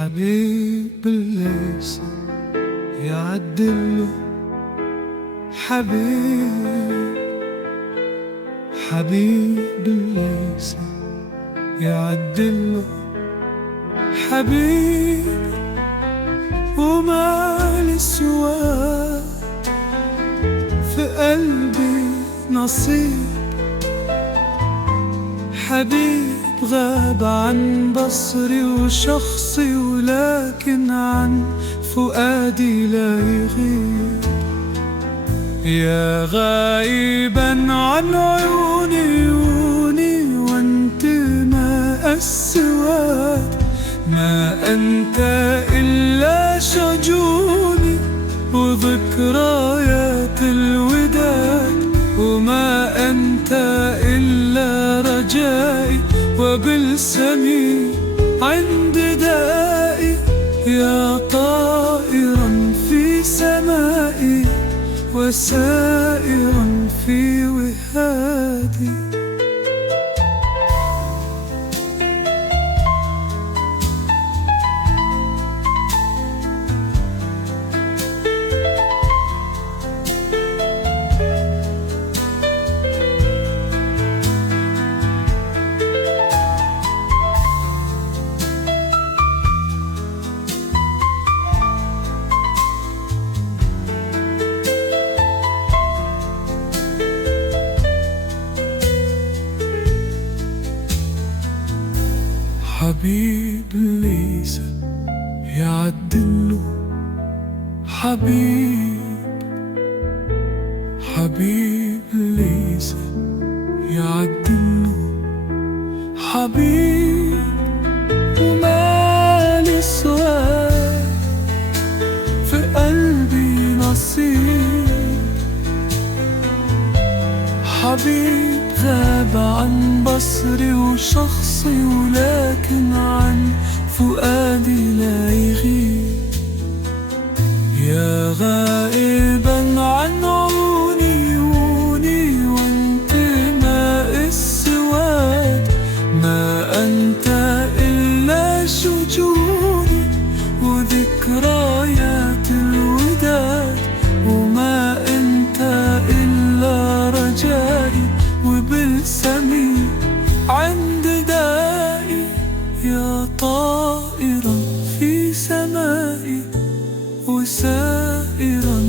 حبيب الليس يعدله حبيب، حبيب الليس يعدله حبيب، وما لسواه في قلبي نصيب. حبيب غاب عن بصري وشخصي، ولكن عن فؤادي لا يغيب. يا غائبا عن عيوني وانتماء السواد، ما أنت إلا شجوني وذكريات الوداد، وما أنت إلا رجائي وبلسمي عند دائي. يا طائرا في سمائي وسائرا في وهادي. حبيب ليس يعدله حبيب، حبيب ليس يعدله حبيب، وما لسواه في قلبي نصيب. حبيب غاب عن بصري وشخصي، ولكن عن فؤادي لا يغيب. يا غائبا عن عيوني وانتماء السواد، ما أنت إلا شجوني وذكريات الوداد، وما أنت إلا رجائي وبلسمي عند دائي. يا طائرا في سمائي وسائرا